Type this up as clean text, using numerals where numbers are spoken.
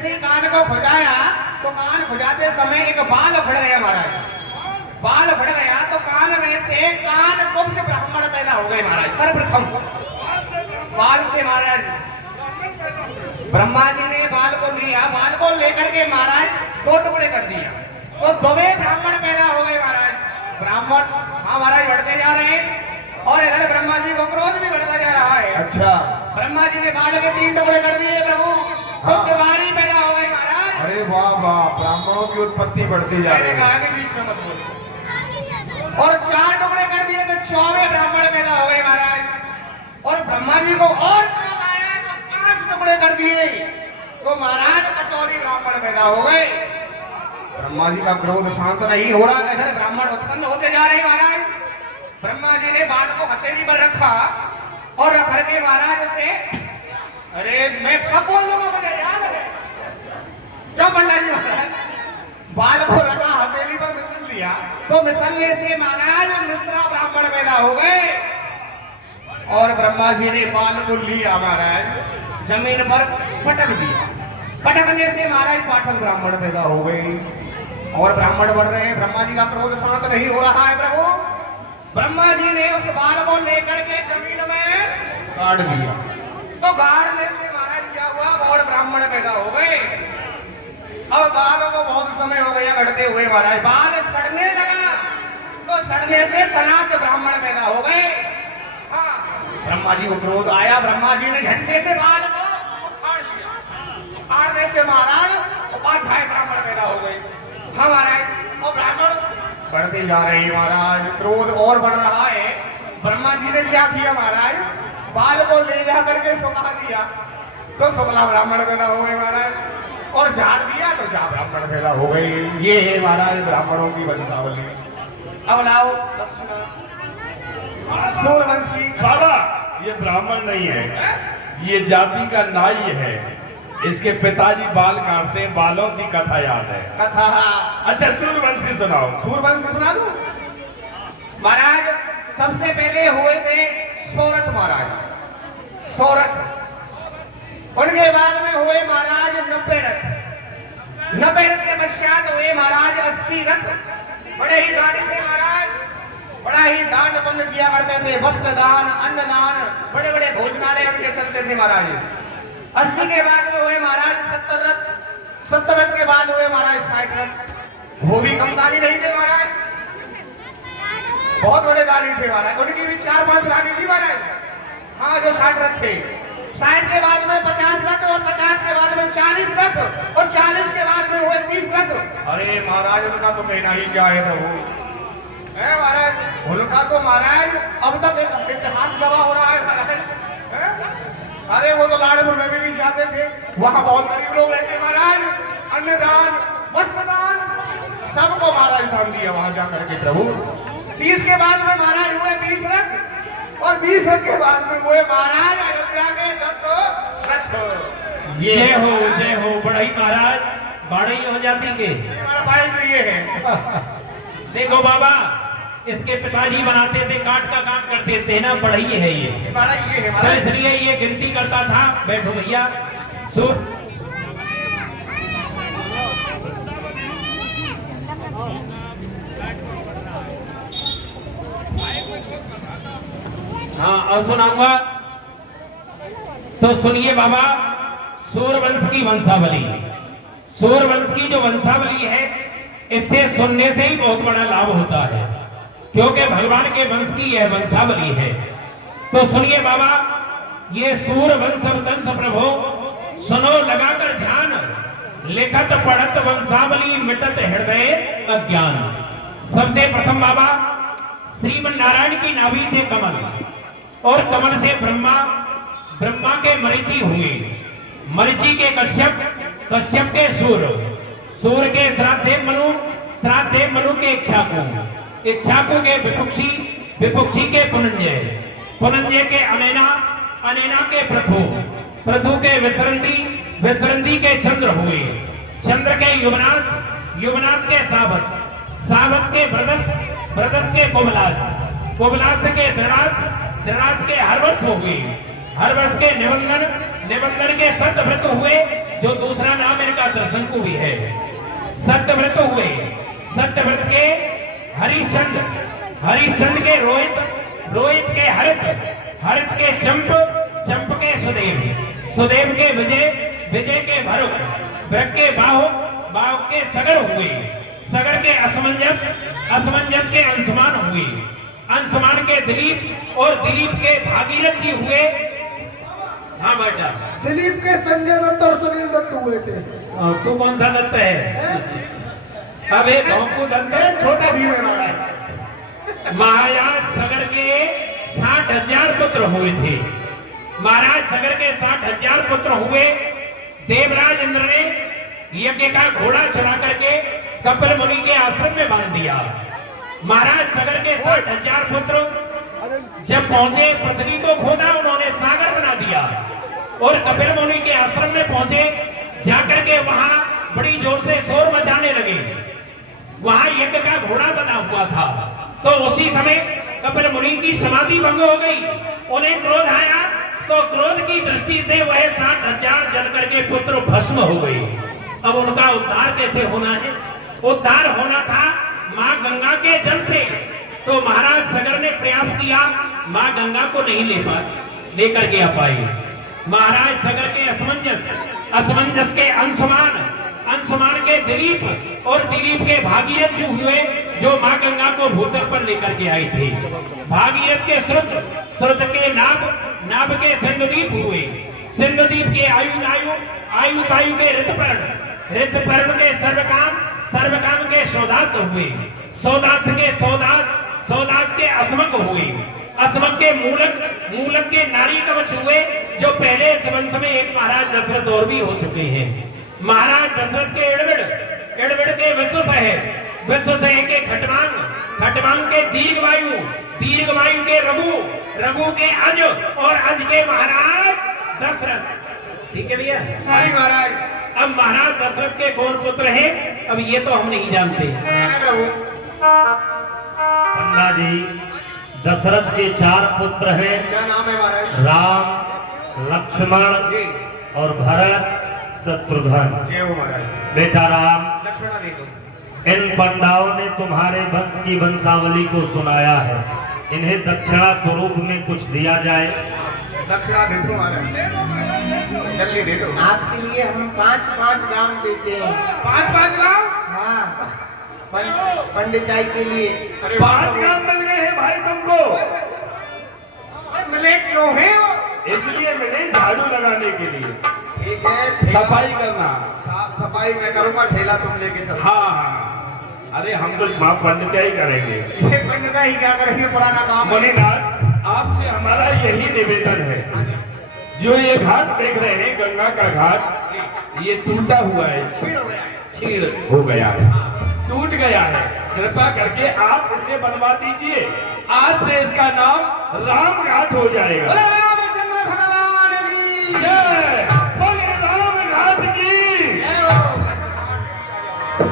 जैसे ही कान को खुजाया तो कान खुजाते समय एक बाल उखड़ गया महाराज। बाल उखड़ गया तो कान में से कान कुब्ज ब्राह्मण पैदा हो गए महाराज। सर्वप्रथम बाल से महाराज ब्रह्मा जी ने बाल को लिया, बाल को लेकर के महाराज 2 टुकड़े कर दिया तो 2 ब्राह्मण पैदा हो गए महाराज। ब्राह्मण हाँ महाराज बढ़ते जा रहे हैं और इधर ब्रह्मा जी को क्रोध भी बढ़ता जा रहा है। अच्छा, ब्रह्मा जी ने बाल के 3 टुकड़े कर दिए प्रभु तो तिवारी पैदा हो गए महाराज। अरे वाह वाह, ब्राह्मणों की उत्पत्ति बढ़ती जा रही मैंने है। कहा कि बीच में मत बोलो। और 4 टुकड़े कर दिए तो 24 ब्राह्मण पैदा हो गए महाराज। और ब्रह्मा जी को और क्रोध आया तो 5 टुकड़े कर दिए तो महाराज 25 ब्राह्मण पैदा हो गए। ब्रह्मा जी का क्रोध शांत नहीं हो रहा, इधर ब्राह्मण उत्पन्न होते जा रहे महाराज। ब्रह्मा जी ने बाल को हथेली पर रखा और रख के महाराज उसे, अरे मैं सब बोल दूंगा, मुझे याद है क्यों पंडा जी महाराज, बाल को रखा हथेली पर मिसल दिया तो मिसलने से महाराज मिश्रा ब्राह्मण पैदा हो गए। और ब्रह्मा जी ने बाल को लिया महाराज जमीन पर पटक दिया, पटकने से महाराज पाठक ब्राह्मण पैदा हो गए। और ब्राह्मण बढ़ रहे हैं, ब्रह्मा जी का क्रोध शांत नहीं हो रहा है प्रभु। ब्रह्मा जी ने उस बाल को लेकर के जमीन में गाड़ दिया तो गाड़ने से महाराज क्या हुआ, और ब्राह्मण पैदा हो गए। अब बालों को बहुत समय हो गया गढ़ते हुए महाराज, बाल सड़ने लगा तो सड़ने से सनात ब्राह्मण पैदा हो गए। हाँ, ब्रह्मा जी को क्रोध आया, ब्रह्मा जी ने झटके से बाल को उखाड़ लिया, उखाड़ने से महाराज उपाध्याय ब्राह्मण पैदा हो गए। हाँ महाराज, और ब्राह्मण बढ़ते जा रहे हैं महाराज, क्रोध और बढ़ रहा है। ब्रह्मा जी ने क्या किया महाराज, बाल को ले जा करके सुखा दिया तो शुक्ला ब्राह्मण पैदा हो गए महाराज, और झाड़ दिया तो जा ब्राह्मण पैदा हो गए। ये है महाराज ब्राह्मणों की वंशावली। अब लाओ दक्षिणा सूर्यवंशी। बाबा, ये ब्राह्मण नहीं है, ये जाति का नाई है। इसके पिताजी बाल काटते हैं, बालों की कथा याद है। कथा अच्छा, सूर्यवंश की सुनाओ। सूर्यवंश सुना दूं महाराज। सबसे पहले हुए थे सौरथ महाराज, सौरथ। उनके बाद में हुए महाराज 90 रथ, 90 रथ के पश्चात हुए महाराज 80 रथ। बड़े ही दानी थे महाराज, बड़ा ही दान पुण्य किया करते थे, वस्त्र दान, अन्न दान, बड़े बड़े भोजनालय उनके चलते थे महाराज। 80 के बाद में हुए महाराज 70 रथ, 70 रथ के बाद हुए महाराज 60 रथ। वो भी कम दानी नहीं थे महाराज, बहुत बड़े दानी थे महाराज। उनकी भी 4-5 रानी थी महाराज। हाँ, जो 60 रथ थे। 60 के बाद में 50 रथ, और 50 के बाद में 40 रथ, और 40 के बाद में हुए 30 रथ। अरे महाराज, उनका तो कहना ही क्या है प्रभु, है महाराज, उनका तो महाराज अब तक एक इतिहास गवाह हो रहा है महाराज। अरे वो तो लाड़पुर में भी जाते थे, वहाँ बहुत गरीब लोग रहते महाराज। अन्नदान, वस्त्रदान, सबको महाराज दान दिया वहाँ जाकर के प्रभु। 30 के बाद में महाराज हुए 20 रथ, और 20 रथ के बाद में हुए महाराज अयोध्या के 10 रथ। जय हो जय हो बढ़ई महाराज, बाड़ई हो जाती के बाड़ई तो ये है। देखो बाबा, इसके पिताजी बनाते थे, काट का काम करते थे ना, बढ़ई है ये, बाड़ई ये है तो महाराज। इसलिए ये गिनती करता था। बैठो भैया। सुर हाँ, अब सुनाऊंगा तो सुनिए बाबा। सूर्यवंश की वंशावली, सूर्यवंश की जो वंशावली है, इससे सुनने से ही बहुत बड़ा लाभ होता है, क्योंकि भगवान के वंश की यह वंशावली है। तो सुनिए बाबा, ये सूर्यवंश वंश प्रभु, सुनो लगाकर ध्यान, लिखत पढ़त वंशावली, मिटत हृदय अज्ञान। सबसे प्रथम बाबा, श्रीमन नारायण की नाभि से कमल, और कमल से ब्रह्मा, ब्रह्मा के मरीचि हुए, मरीचि के कश्यप, कश्यप के सूर्य, सूर्य के श्राद्धे मनु, श्राद्धे मनु के इक्ष्वाकु, इक्ष्वाकु के विपुक्षी, विपुक्षी के पुनंजय, पुनंजय के अनैना, अनैना के प्रथु, प्रथु के विसरंदी, विसरंदी के चंद्र हुए, चंद्र के युवनाश, युवनाश के सावत, सावत के ब्रदस, ब्रदस के कोबलास, कोबलास के दृढ़ास, दृढ़ास के हरवर्ष हो गए, हरवर्ष के निबंधन, निबंधन के सतव्रत हुए, जो दूसरा नाम इनका त्रिशंकु भी है। सत्यव्रत हुए, सत्यव्रत के हरिश्चंद्र, हरिश्चंद्र के रोहित, रोहित के हरित, हरित के चंप, चंप के सुदेव, सुदेव के विजय, विजय के भरत, भरत के बाहु, बाहु के सगर हुए, सगर के असमंजस, असमंजस के अंशुमान हुए, अंशुमान के दिलीप और दिलीप के भागीरथ जी हुए। हाँ बेटा, दिलीप के संजय दत्त और सुनील दत्त हुए थे। तू कौन सा दत्त है? अब एक भोंपू दत्त, छोटा भीम है महाराज। महाराज सगर के 60,000 पुत्र हुए थे। महाराज सगर के 60,000 पुत्र हुए। देवराज इंद्र ने यज्ञ का घोड़ा चुरा करके कपिल मुनि के आश्रम में बांध दिया। महाराज सगर के 60,000 पुत्र जब पहुंचे, पृथ्वी को खोदा, उन्होंने सागर बना दिया और कपिल मुनि के आश्रम में पहुंचे। जाकर के वहां बड़ी जोर से शोर मचाने लगे। वहां यज्ञ का घोड़ा बना हुआ था। तो उसी समय कपिल मुनि की समाधि भंग हो गई। उन्हें क्रोध आया, तो क्रोध की दृष्टि से वह 60,000 जल करके पुत्र भस्म हो गए। अब उनका उद्धार कैसे होना है? उद्धार होना था मां गंगा के जल से। तो महाराज सगर ने प्रयास किया, मां गंगा को नहीं लेकर के आ पाई। महाराज सगर के असमंजस, असमंजस के अंशुमान, अंशुमान के दिलीप और दिलीप के भागीरथ जो हुए, जो मां गंगा को भूतल पर लेकर के आए थे। भागीरथ के श्रुत, श्रुत के नाभ, नाभ के सिंधुदीप हुए, सिंधुदीप के आयुतायु, आयुतायु के ऋतपर्ण, ऋतपर्ण के सर्वकाम, सर्वकाम के सौदास हुए, सौदास के सौदास, सौदास के अस्मक हुए, अस्मक के मूलक, मूलक के नारी कवच हुए, जो पहले इस वंश में एक महाराज दशरथ और भी हो चुके हैं। महाराज दशरथ के इड़विड़, इड़विड़ के विश्वसह, विश्वसह के खटवांग, खटवांग के दीर्घवायु, दीर्घवायु के रघु, रघु के अज और अज के महाराज दशरथ। ठीक है भैया? हाँ महाराज। अब महाराज दशरथ के कौन पुत्र हैं? अब ये तो हम नहीं जानते। पन्ना जी, दशरथ के 4 पुत्र हैं। क्या नाम है महाराज? राम, लक्ष्मण और भरत, शत्रुघ्न। जय हो महाराज। बेटा राम, दक्षिणा दे दो। इन पंडाओं ने तुम्हारे वंश की वंशावली को सुनाया है। इन्हें दक्षिणा स्वरूप में कुछ दिया जाए। दक्षिणा दे दो महाराज, जल्दी दे दो। आपके लिए हम 5-5 गांव देते हैं। 5-5 गाँव? हाँ, पंडित जी के लिए। अरे 5 काम मिल गए हैं भाई तुमको। मिले क्यों हैं? इसलिए मिले झाड़ू लगाने के लिए, ठीक है, सफाई करना। साफ सफाई मैं करूंगा, ठेला तुम लेके चलो। हाँ हाँ, अरे हम तो माँ पंडित ही करेंगे। ये पंडिता ही क्या करेंगे, पुराना काम है। मुनिनाथ, आपसे हमारा यही निवेदन है, जो ये घाट देख रहे हैं, गंगा का घाट, ये टूटा हुआ है, भीड़ हो गया है। छीड़ हो गया है, टूट गया है। कृपा करके आप इसे बनवा दीजिए। आज से इसका नाम राम घाट हो जाएगा।